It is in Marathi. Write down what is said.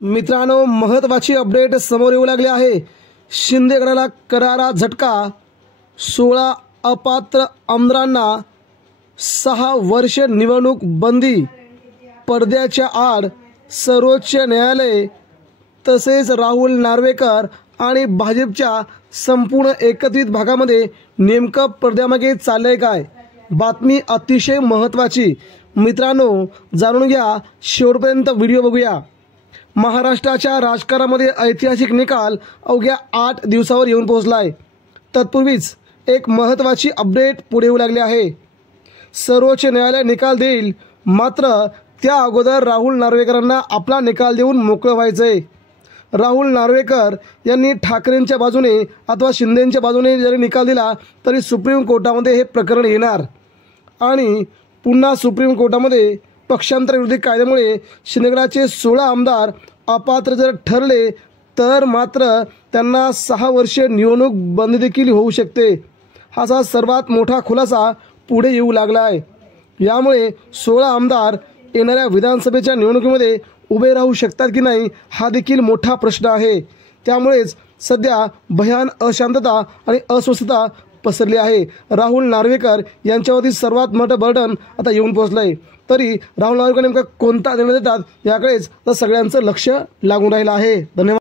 मित्रांनो, महत्त्वाची अपडेट समोर येऊ लागली आहे। शिंदे गटाला करारा झटका। 16 अपात्र आमदारांना 6 वर्ष निवडणूक बंदी। पडद्याच्या आड सर्वोच्च न्यायालय तसेच राहुल नार्वेकर आणि भाजपच्या संपूर्ण एकत्रित भागामध्ये नेमकं पडद्यामागे चाललंय काय? बातमी अतिशय महत्त्वाची। मित्रांनो, जाणून घ्या, शेवटपर्यंत व्हिडिओ बघूया। महाराष्ट्राच्या राजकारणामध्ये ऐतिहासिक निकाल अवघ्या 8 दिवसावर येऊन पोहोचलाय। तत्पूर्वीच एक महत्त्वाची अपडेट पुढे येऊ लागली आहे। सर्वोच्च न्यायालय निकाल देईल, मात्र त्या अगोदर राहुल नार्वेकरांना आपला निकाल देऊन मोकळं व्हायचंय। राहुल नार्वेकर यांनी ठाकरेंच्या बाजूने अथवा शिंदेंच्या बाजूने जरी निकाल दिला तरी सुप्रीम कोर्टामध्ये हे प्रकरण येणार आणि पुन्हा सुप्रीम कोर्टामध्ये पक्षांतर विरोधी कायद्यामुळे शिंदे गटाचे 16 आमदार अपात्र जर ठरले तर मात्र त्यांना 6 वर्षे निवडणूक बंदी देखील होऊ शकते। हा सर्वात मोठा खुलासा पुढे येऊ लागला आहे। यामुळे 16 आमदार येणाऱ्या विधानसभेच्या निवडणुकीमध्ये उभे राहू शकतात की नाही हा देखील मोठा प्रश्न आहे। त्यामुळेच सध्या भयान अशांतता आणि अस्वस्थता पसरली आहे। राहुल नार्वेकर यांच्यावरती सर्वात मोठं बर्डन आता येऊन पोहोचलंय। तरी राहुल नार्वेकर नेमका कोणता निर्णय देतात याकडेच सगळ्यांचं लक्ष लागून राहिलं आहे। धन्यवाद।